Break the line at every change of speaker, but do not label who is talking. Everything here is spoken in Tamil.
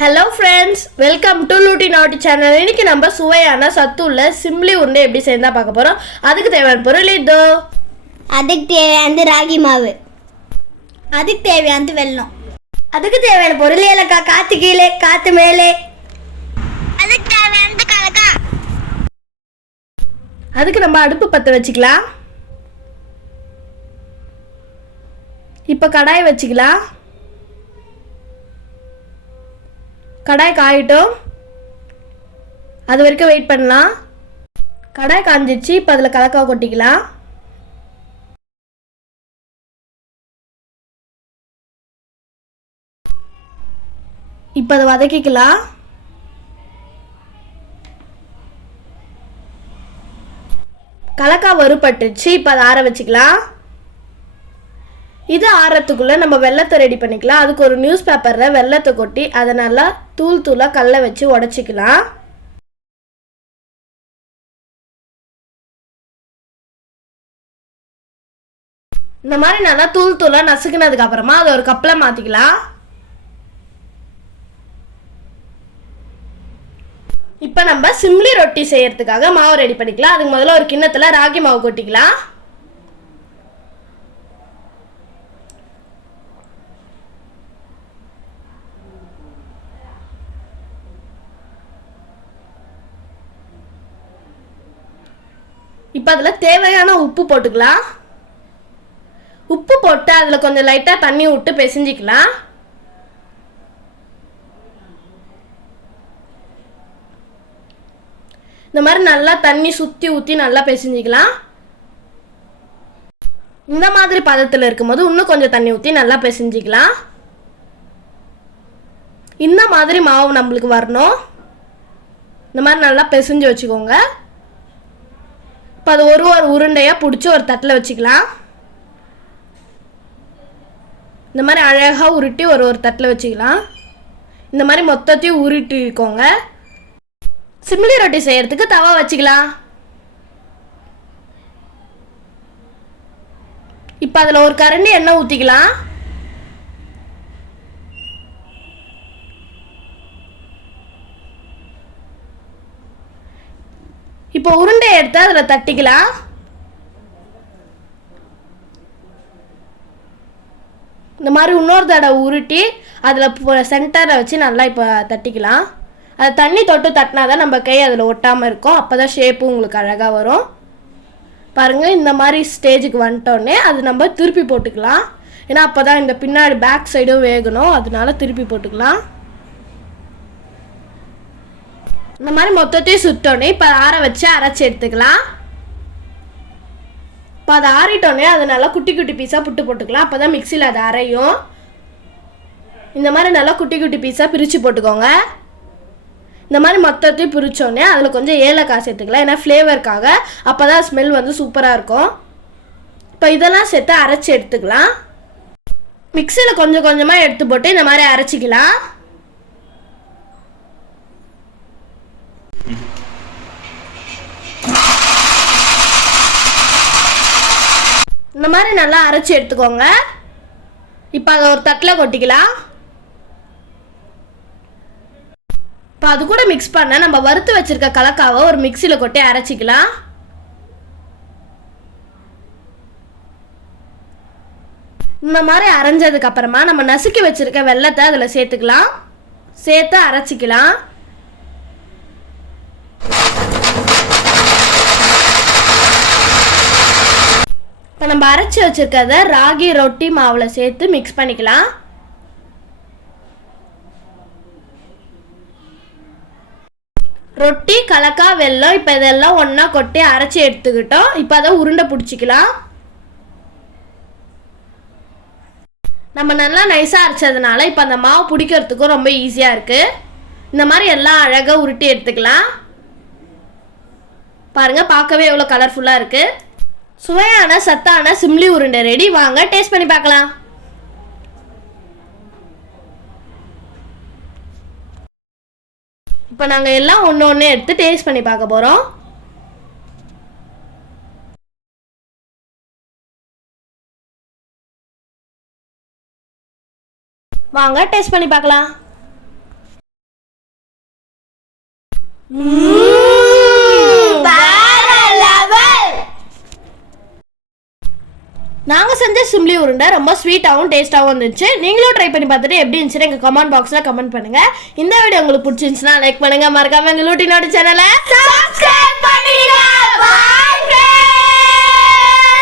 Hello friends welcome to Lootty naughty channel இன்னைக்கு நம்ம சுவையான சத்துள்ள சிம்லி உருண்டை எப்படி செய்யறதா பார்க்க போறோம். அதுக்கு தேவையான பொருள் இதோ
அதுக்கு தேவையானது ராகி மாவு. அதுக்கு தேவையானது வெல்லம்.
அதுக்கு தேவையான பொருள் ஏலக்காய் காத்து கீழே காத்து மேலே.
அதுக்கு தேவையானது கலக்கா.
அதுக்கு நம்ம அடுப்பு பற்ற வச்சுக்கலாம். இப்போ கடாய் வச்சுக்கலாம். கடாய் காயிட்டும். அது வரைக்கும் வெயிட் பண்ணலாம். கடாய் காஞ்சிச்சு இப்போ அதில் கலக்காவை கொட்டிக்கலாம். இப்போ அதை வதக்கிக்கலாம். கலக்கா வறுபட்டுச்சு இப்போ அதை ஆற வச்சுக்கலாம். இது ஆறத்துக்குள்ளே நம்ம வெள்ளத்தை ரெடி பண்ணிக்கலாம். அதுக்கு ஒரு நியூஸ் பேப்பரில் வெள்ளத்தை கொட்டி அதை நல்லா தூள் தூளாக கல்லை வச்சு உடச்சிக்கலாம். இந்த மாதிரி நல்லா தூள் தூளாக நசுக்கினதுக்கு அப்புறமா அதை ஒரு கப்பில் மாற்றிக்கலாம் இப்போ நம்ம சிம்லி ரொட்டி செய்யறதுக்காக மாவு ரெடி பண்ணிக்கலாம். அதுக்கு முதல்ல ஒரு கிண்ணத்தில் ராகி மாவு கொட்டிக்கலாம். இப்போ அதில் தேவையான உப்பு போட்டுக்கலாம். உப்பு போட்டு அதில் கொஞ்சம் லைட்டாக தண்ணி விட்டு பிசைஞ்சிக்கலாம். இந்த மாதிரி நல்லா தண்ணி சுற்றி ஊற்றி நல்லா பிசைஞ்சிக்கலாம். இந்த மாதிரி பதத்தில் இருக்கும்போது இன்னும் கொஞ்சம் தண்ணி ஊற்றி நல்லா பிசைஞ்சிக்கலாம். இந்த மாதிரி மாவு நம்மளுக்கு வரணும். இந்த மாதிரி நல்லா பிசைஞ்சு வச்சுக்கோங்க. இப்போ அது ஒரு ஒரு உருண்டையாக பிடிச்சி ஒரு தட்டில் வச்சுக்கலாம். இந்த மாதிரி அழகாக உருட்டி ஒரு ஒரு தட்டில் வச்சுக்கலாம். இந்த மாதிரி மொத்தத்தையும் உருட்டிக்கோங்க சிம்லி ரொட்டி செய்யறதுக்கு தவா வச்சுக்கலாம். இப்போ அதில் ஒரு கரண்டி எண்ணெய் ஊற்றிக்கலாம் இப்போ உருண்டை எடுத்து அதில் தட்டிக்கலாம். இந்த மாதிரி இன்னொரு தடவை உருட்டி அதில் சென்டரை வச்சு நல்லா இப்போ தட்டிக்கலாம். அது தண்ணி தொட்டு தட்டினா தான் நம்ம கை அதில் ஒட்டாமல் இருக்கும். அப்போ தான் ஷேப்பு உங்களுக்கு அழகாக வரும். பாருங்கள் இந்த மாதிரி ஸ்டேஜுக்கு வந்துட்டோடனே அது நம்ம திருப்பி போட்டுக்கலாம். ஏன்னா அப்போ தான் இந்த பின்னாடி பேக் சைடும் வேகணும். அதனால திருப்பி போட்டுக்கலாம். இந்த மாதிரி மொத்தத்தையும் சுட்டோடனே இப்போ ஆற வச்சு அரைச்சி எடுத்துக்கலாம். இப்போ அதை ஆறிட்டோடனே அதை நல்லா குட்டி குட்டி பீஸாக புட்டு போட்டுக்கலாம். அப்போ தான் மிக்சியில் அதை அரையும். இந்த மாதிரி நல்லா குட்டி குட்டி பீஸாக பிரித்து போட்டுக்கோங்க. இந்த மாதிரி மொத்தத்தையும் பிரித்தோடனே அதில் கொஞ்சம் ஏலக்காய் சேர்த்துக்கலாம். ஏன்னா ஃப்ளேவருக்காக அப்போ தான் ஸ்மெல் வந்து சூப்பராக இருக்கும். இப்போ இதெல்லாம் சேர்த்து அரைச்சி எடுத்துக்கலாம். மிக்சியில் கொஞ்சம் கொஞ்சமாக எடுத்து போட்டு இந்த மாதிரி அரைச்சிக்கலாம். இந்த மாதிரி நல்லா அரைச்சி எடுத்துக்கோங்க. இப்போ அதை ஒரு தட்டில் கொட்டிக்கலாம். இப்போ அது கூட மிக்ஸ் பண்ண நம்ம வறுத்து வச்சிருக்க கலக்காவை ஒரு மிக்சியில் கொட்டி அரைச்சிக்கலாம். இந்த மாதிரி அரைஞ்சதுக்கு அப்புறமா நம்ம நசுக்கி வச்சிருக்க வெள்ளத்தை அதில் சேர்த்துக்கலாம். சேர்த்து அரைச்சிக்கலாம். நம்ம அரைச்சி வச்சுருக்கிறத ராகி ரொட்டி மாவில் சேர்த்து மிக்ஸ் பண்ணிக்கலாம். ரொட்டி கலக்கா வெல்லம் இப்போ இதெல்லாம் ஒன்றா கொட்டி அரைச்சி எடுத்துக்கிட்டோம். இப்போ அதை உருண்டை பிடிச்சிக்கலாம். நம்ம நல்லா நைஸாக அரைச்சதுனால இப்போ அந்த மாவு பிடிக்கிறதுக்கும் ரொம்ப ஈஸியாக இருக்குது இந்த மாதிரி எல்லாம் அழகாக உருட்டி எடுத்துக்கலாம். பாருங்கள் பார்க்கவே எவ்வளோ கலர்ஃபுல்லாக இருக்குது சுவையான சத்தான சிம்லி உருண்டை ரெடி வாங்க டேஸ்ட் பண்ணி பார்க்கலாம். இப்போ நாங்கள் எல்லாம் ஒன்று ஒன்று எடுத்து டேஸ்ட் பண்ணி பார்க்க போகிறோம் வாங்க டேஸ்ட் பண்ணி பார்க்கலாம். நாங்கள் செஞ்ச சிம்லி உருண்டை ரொம்ப ஸ்வீட்டாகவும் டேஸ்ட்டாகவும் இருந்துச்சு நீங்களும் ட்ரை பண்ணி பார்த்துட்டு எப்படி இருந்துச்சுன்னு எங்கள் கமெண்ட் பாக்ஸில் கமெண்ட் பண்ணுங்கள் இந்த வீடியோ உங்களுக்கு பிடிச்சிருந்துச்சுன்னா லைக் பண்ணுங்கள் மறக்காமல் எங்கள் லூட்டினோட சேனலை
சப்ஸ்கிரைப் பண்ணிடுங்க.